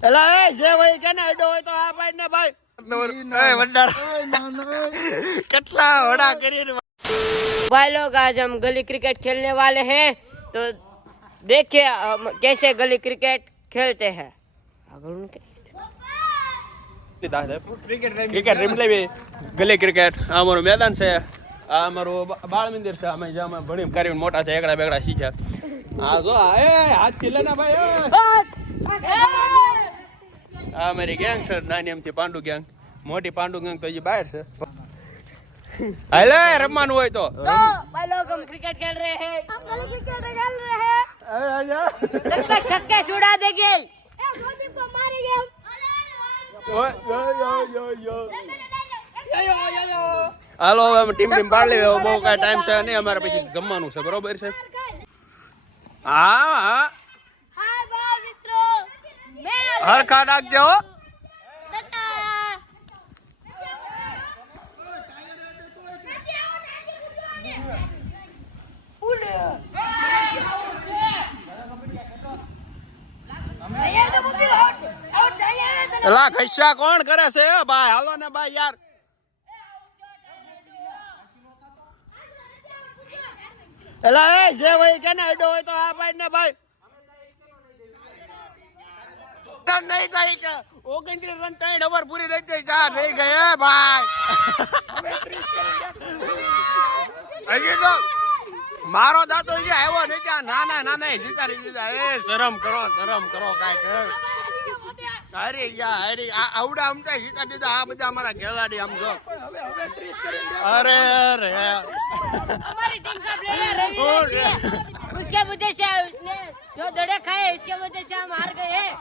એલા એ જે ભાઈ કે ને અડો હોય તો આ ભાઈ ને ભાઈ कितना बड़ा करियर भाई लोग आज हम गली क्रिकेट खेलने वाले हैं तो देखिए हम कैसे गली क्रिकेट खेलते हैं क्रिकेट रिमले गली क्रिकेट आ हमारो मैदान से आ हमारो बाल मंदिर से અમે જ્યાં ભણી કરીને મોટા છે એકડા બેગડા શીખ્યા આ જો એ હાથ થી લેના ભાઈ આ મારી ગેંગ છે નાની એમથી પાંડુ ગેંગ મોટી પાંડુ ગેંગ તો હજી બહાર છે હાલે રમવાનું હોય તો भाई लोग हम क्रिकेट खेल रहे हैं हम गली क्रिकेट खेल रहे हैं छक्के छक्के छुड़ा देंगे मोदीप को मारेंगे હાલો હવે ટીમ પાડ લેવી બહુ કાંઈ ટાઈમ છે નહીં અમારે પછી જમવાનું છે બરોબર છે હા હા हाय बाल मित्रों मैं હરખા નાખજો એલા ખૈસા કોણ કરે છે ભાઈ હાલો ને ભાઈ યાર એલા એ જે ભાઈ કે ને અડો હોય તો આ ભાઈ ને ભાઈ રન નહીં થાય કે 29 રન 3 ઓવર પૂરી રહી ગઈ ચાર થઈ ગઈ ભાઈ હજી તો મારો દાતો જે આવ્યો નહીં ત્યાં નાના જીતા એ શરમ કરો કાંઈ કર અરે યાર અરે આવડા અમતા જીતા દીધા આ બધા અમારા ખેલાડી આમ જો અરે રે हमारी टीम का प्लेयर रवि उसके वजह से उसने जो दड़े खाए इसके वजह से हम हार गए हैं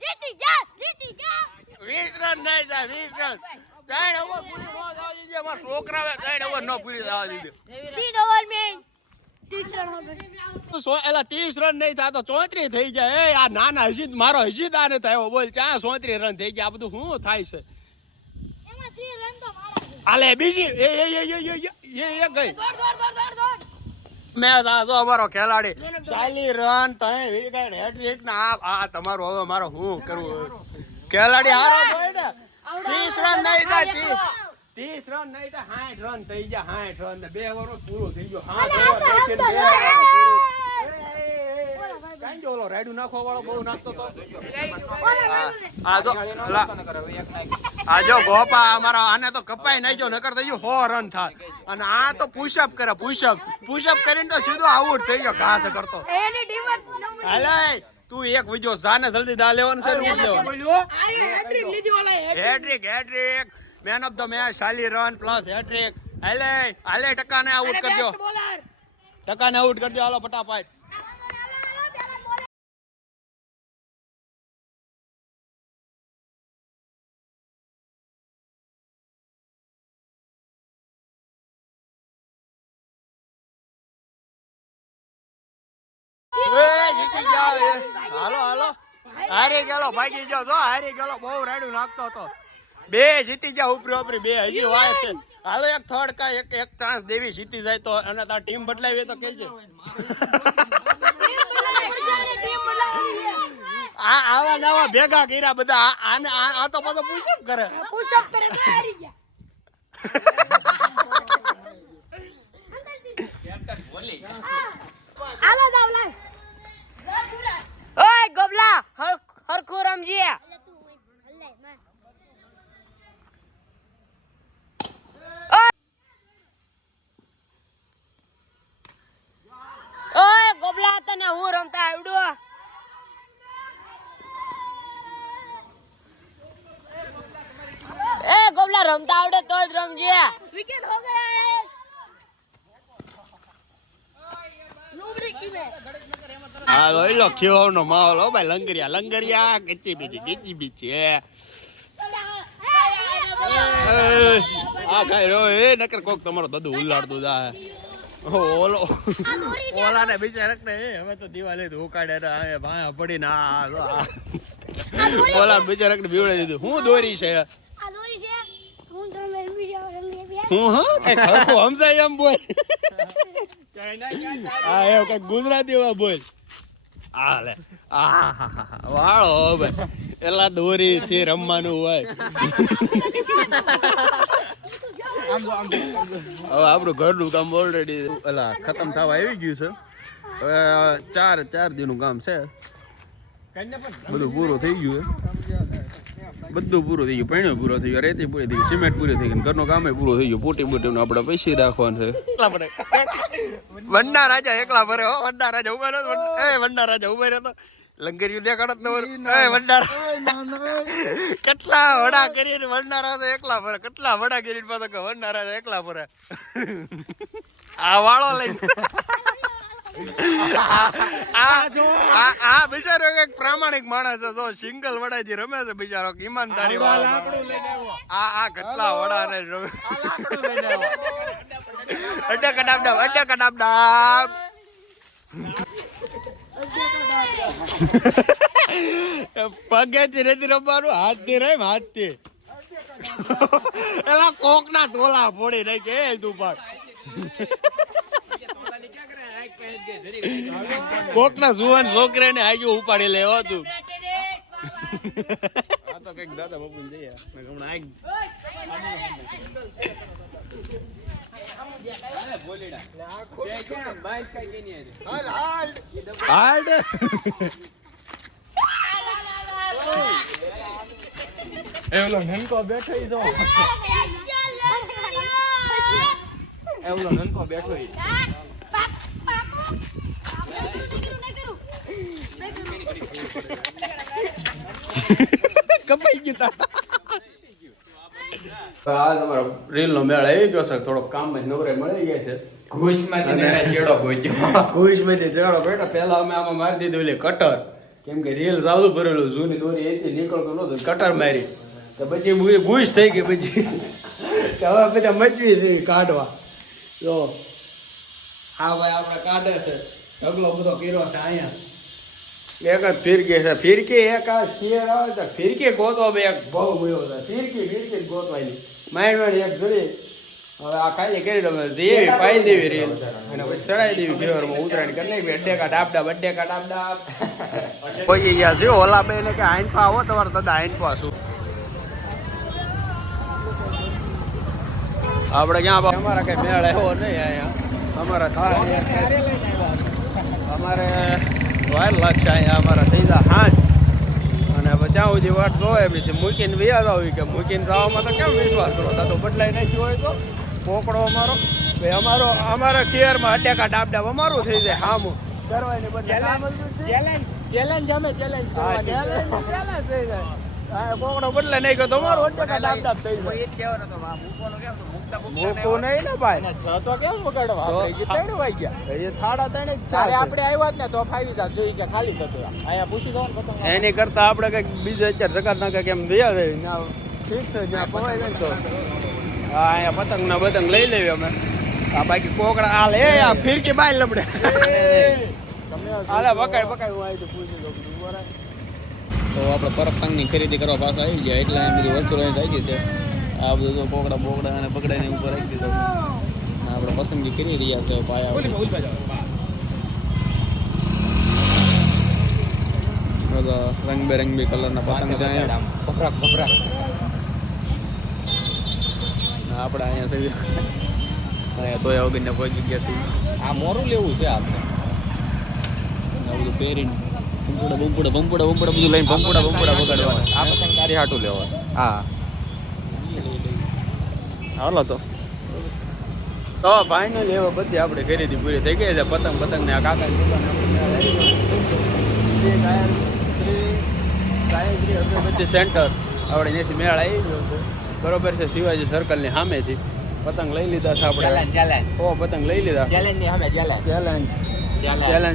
जीती गया 20 रन નહીં જાય 20 રન 3 ઓવર પૂરી ન થવા દીધી અમાર છોકરાએ 3 ઓવર ન પૂરી થવા દીધી 3 ओवर में 30 रन हो गए એલા 30 રન નહીં થાય તો 34 થઈ જાય એ આ નાના મારો હજી દાને થયો બોલ ક્યાં 34 રન થઈ ગયા આ બધું શું થાય છે એમાં 3 રન તો મારા આલે બીજી એ ગઈ દોડ મેં જો અમારો ખેલાડી 40 રન 3 વિકેટ હેટ્રિક ના આ તમારો હવે મારો શું કરવું ખેલાડી હારો હોય ને 30 રન નહીં થાય 30 રન નહીં થાય 60 રન થઈ ગયા 60 રન 2 ઓવર પૂરો થઈ ગયો 5 ઓવર દેખીને 2 ઓવર કાઈ જો ઓલો રાઈડુ નાખવા વાળો બહુ નાખતો તો આ જો ગોપા અમારો આને તો કપાઈ નાખ્યો નકર થઈ ગયો 100 રન થાય અને આ તો પુશઅપ કરે પુશઅપ કરીને તો સીધો આઉટ થઈ ગયો ઘાસ કરતો એની ટીમ હાલે તું એક વિજો જાને જલ્દી દા લેવાનું છે લૂટ લેવાનું હેટ્રિક લીધી ઓલા hat-trick man of the match 40 run plus hat-trick હાલે ટકાને આઉટ કરજો ટકાને આઉટ કરજો હાલો ફટાફટ જીતી જાવ હાલો હારી ગયેલો ભાગી ગયો જો હારી ગયેલો બહુ રાડું નાખતો હતો બે જીતી જાવ ઉપરી બે હજી વાય છે હાલો એક થર્ડ કા એક ચાન્સ દેવી જીતી જાય તો અને તાર ટીમ બદલાવી તો કહેજે આવા નવા ભેગા કર્યા બધા આને આ તો પાછો પુશઅપ કરે તો હારી ગયા આલો દાવ લાય ઓય ગોબલા હરખુ રમજી ઓય ગોબલા તને હું રમતા આવડું એ ગોબલા રમતા આવડે તો જ રમજે વિકેટ હો ગયા હે નોબડી કી મે હા લોઈ લો ખેવાનો માહોલ હો ભાઈ લંગરિયા ગચ્ચી બીચી હે આ કાઈ રો એ નકર કોક તમારો દદુ ઉલાડતું જા ઓલાને બિચારક ને હવે તો દિવાળી તો ઉકાડે હવે ભાયા પડી ના ઓલા બિચારક ને બીવડે દીધું હું દોરી છે આ દોરી છે હું તમે રમી હું કઈ ખરખું સમજાય એમ બોલ હા એવું કઈ ગુજરાતી બોલ આ લે વાળો ભાઈ એલા દોરી થી રમવાનું હોય. હવે આપણું ઘરનું કામ ઓલરેડી એલા ખતમ થવા આવી ગયું છે. હવે 4 દિનનું કામ છે. બધું પૂરું થઈ ગયું. બધું પૂરું થઈ ગયું. પાણી પૂરો થઈ ગયો, રેતી પૂરી થઈ ગઈ, સિમેન્ટ પૂરી થઈ ગઈ, ઘરનું કામ પૂરું થઈ ગયું. પોટી બોટીનું આપણે પૈસા રાખવાનું છે. વંડા રાજા એકલા ભરે હો. વંડા રાજા ઉભા રહ્યો. વંડા રાજા ઉભા રહ્યો તો લંગરિયું દેખાડત ને વંડા કેટલા વડા કરીને વંડા રાજા એકલા ભરે. કેટલા વડા કરીને પાછો કે વંડા રાજા એકલા ભરે. આ વાળો લઈને આ બિચારો એક પ્રામાણિક માણસ છે. જો સિંગલ વડાજી રમે છે બિચારો, ઈમાનદારી વાળો. આ કેટલા વડા ને રમે. અડ્ડા કડાબ પગેથી નથી રમવાનું, હાથથી રમ હાથથી. એલા કોક ના તોલા ફોડી નાખે તું પણ. કોક ના જુવાન છોકરા ને આગળ ઉપાડી લેવો તું. આ તો કઈક દાદા બાપુ જઈએ એવલો નનકો બેઠો જો. એવલો નનકો બેઠો કપાઈ ગયું તા. આ તમારો રીલ નો મેળ આવી ગયો છે. થોડોક કામ નવરે મળી ગયા છે. ઘૂસમાંથી ચેડો ગોચ્યો. ઘૂસમાંથી ચેડો બેઠો. પેલા અમે આમાં મારી દીધું એટલે કટર, કેમ કે રીલ સાવધું ભરેલું, જૂની દોરી એથી નીકળતો નહોતું, કટર મારી તો પછી ઘૂસ થઈ ગઈ. પછી હવે બધા મચવી છે કાઢવા. જો હા ભાઈ આપણે કાઢે છે. ઢગલો બધો કર્યો છે અહીંયા. એક જ ફિરકી છે. ફિરકી એક આ શેર આવે છે. ફિરકી ગોતવા બે એક ભાવ મળ્યો છે. ફિરકી ગોતવાની માંડ એક જોડી. હવે આ ખાલી કરી દો જેવી પાઈ દેવી રીલ અને પછી ચડાવી દેવી ઘેરમાં ઉતરાણી કરી નાખી. અડ્ડેકા ડાબડા કોઈ ગયા છે. ઓલા બે ને કે આઈનપા આવો તમારે દાદા આઈનપા શું આપણે ક્યાં અમારા કઈ મેળ આવ્યો નહીં. અહીંયા અમારે વાર લાગશે. અહીંયા અમારા થઈ જાય હાથ અને ત્યાં સુધી વાત જોવે એમની મૂકીને વ્યાજ આવી કે મૂકીને જવામાં તો કેમ વિશ્વાસ કરો. તો બદલાઈ નાખ્યો હોય તો પોકડો અમારો ભાઈ અમારા કેરમાં અટેકા ડાબડાબ અમારું થઈ જાય. હામું કરવાની ચેલેન્જ અમે ચેલેન્જ થઈ જાય. પોકડો બદલાઈ નહીં ગયો તો અમારું અટેકા ડાબડાબ થઈ જાય. મૂકવું નહીં ને ભાઈ. તો કેમ વગાડવા ત્રણ વાગ્યા એ થાડા ત્રણ જ છે. આપણે આવ્યા જ ને તો ફાવી જા જોઈ કે ખાલી થતો અહીંયા પૂછી દો એની કરતા આપણે કઈક બીજે અત્યારે જગાત ના કઈક એમ દયા ઠીક છે જ્યાં પવાય જાય તો હા અહીંયા પતંગ ના બતંગ લઈ લેવી અમે. આ બાકી કોકડા આ લે આ ફિરકી બાય લબડે હાલે પકાય હું આવી પૂછી દઉં. તો આપણે પતંગની ખરીદી કરવા પાછા આવી ગયા એટલે એમ બધી વસ્તુ લઈને આવી છે. આ બધું તો પોકડા બોકડા અને પકડાઈને ઉપર રાખી દીધો. આપણે પસંદગી કરી રહ્યા છે પાયા. રંગબેરંગી કલરના પતંગ છે અહીંયા. આપણે અહીંયા છે અહીંયા તોયા વગરને પહોંચી ગયા છે. આ મોરું લેવું છે આપણે. આ બધું પહેરીને બમ્પુડા બધું લઈને બમ્પુડા વગાડવાના. આ પતંગ તારી હાટું લેવા. હા હાલો તો ફાઇનલી હવે બધી આપણે ખરીદી પૂરી થઈ ગઈ છે. પતંગ ને આ કાકાની દુકાન બધી સેન્ટર આપણે અહીંયાથી મેળ આવી ગયો છે. બરોબર છે. શિવાજી સર્કલની સામેથી પતંગ લઈ લીધા છે આપણે. પતંગ લઈ લીધા. ચેલેન્જ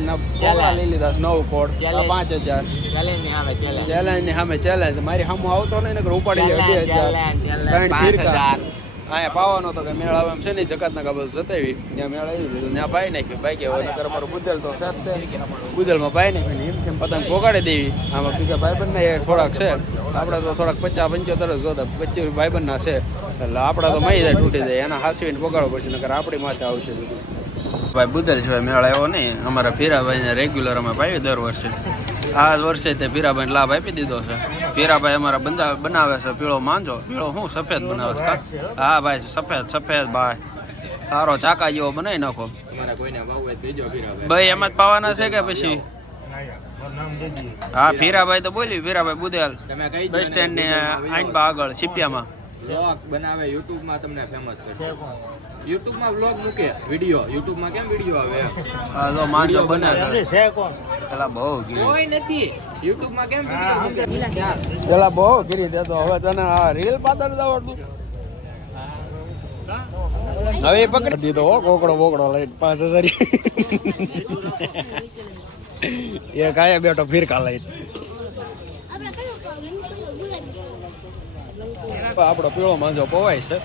ના લઈ લીધા 9 કોડ 5000. ચેલેન્જ સામે ચેલેન્જ મારી સામું આવતો નહીં ને ઉપાડી લે 2000. અહીંયા પાવાનો તો કે મેળ આવે એમ છે નહીં. જકાતના કાબલ જતાવી ત્યાં મેળ આવી દીધું. ત્યાં પાઈ નાખ્યું. બાઈક નગર અમારું બુધેલ તો સાહેબ છે. બુધેલમાં પાઈ નાખ્યું. એમ કેમ પતંગ પોગાડી દેવી. આમાં બીજા ભાઈબંધના એ થોડાક છે. આપણે તો થોડાક 50-75 જોતા 25 ભાઈબંધના છે એટલે આપણા તો મહી જાય તૂટી જાય. એના હાસવીને પોગાડવો પડશે નકર આપણી માથે આવશે બધું. ભાઈ બુધેલ સિવાય મેળ આવ્યો નહીં. અમારા ભીરાભાઈને રેગ્યુલર અમે પાવી દર વર્ષે. આ વર્ષે તે ભીરાભાઈને લાભ આપી દીધો છે. ભીરાભાઈ અમારા બનાવે છે પીળો માંજો. પીળો શું સફેદ બનાવે છે? હા ભાઈ સફેદ ભાઈ સારો ચાકા જેવો બનાવી નાખો. ભાઈ એમાં જ પાવાના છે કે પછી? હા ભીરાભાઈ તો બોલી. ભીરાભાઈ બુધેલ બસ સ્ટેન્ડ ની આઈનબા આગળ સિપિયામાં વ્લોગ બનાવે YouTube માં તમને ફેમસ કરશે. YouTube માં વ્લોગ મૂકે વિડિયો. YouTube માં કેમ વિડિયો આવે? હા તો માંજો બનાવે છે કોણ? પેલા બહુ કોઈ નથી. YouTube માં કેમ વિડિયો મૂકે? પેલા બહુ ગીરી દેતો. હવે તને આ રીલ પાતળ જ આવડતું. હવે પકડી દીધો હો કોકડો લઈ 5000 એ કાયા બેઠો ફિરકા લઈ. આપણો પીળો માંજો પવાય છે.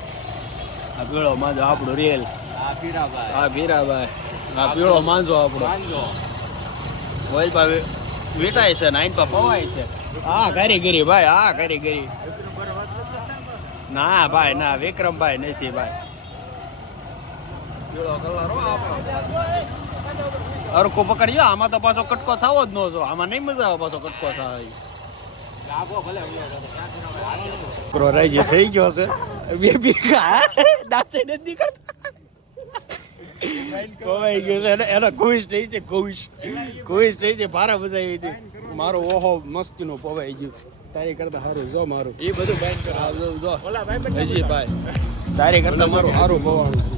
આ પીળો માંજો આપણો રેલ. આ પીરાભાઈ. હા ભીરાભાઈ. આ પીળો માંજો આપણો ઓઇલ પા વીટાય છે ને આઈન પા પવાય છે. હા કારીગરી ભાઈ. હા કારીગરી ના ભાઈ ના વિક્રમભાઈ નથી ભાઈ. પીળો કલર હો આપણો. અરકો પકડજો. આમાં તો પાછો કટકો થવો જ ન જો. આમાં નહીં મજા આવે પાછો કટકો થાય. પ્રો રાજી થઈ ગયો છે. બે બીઘા દાંતે નથી નીકળતા. કોવાઈ ગયો છે એનો ખુશ થઈ છે. ખુશ થઈ છે. ભારે મજા આવી હતી. મારો ઓહો મસ્તી નું પવાઈ ગયું. તારી કરતા સારું જો મારું એ બધું બેન કરાવજો જો હજી ભાઈ તારી કરતા મારું સારું પવાનું.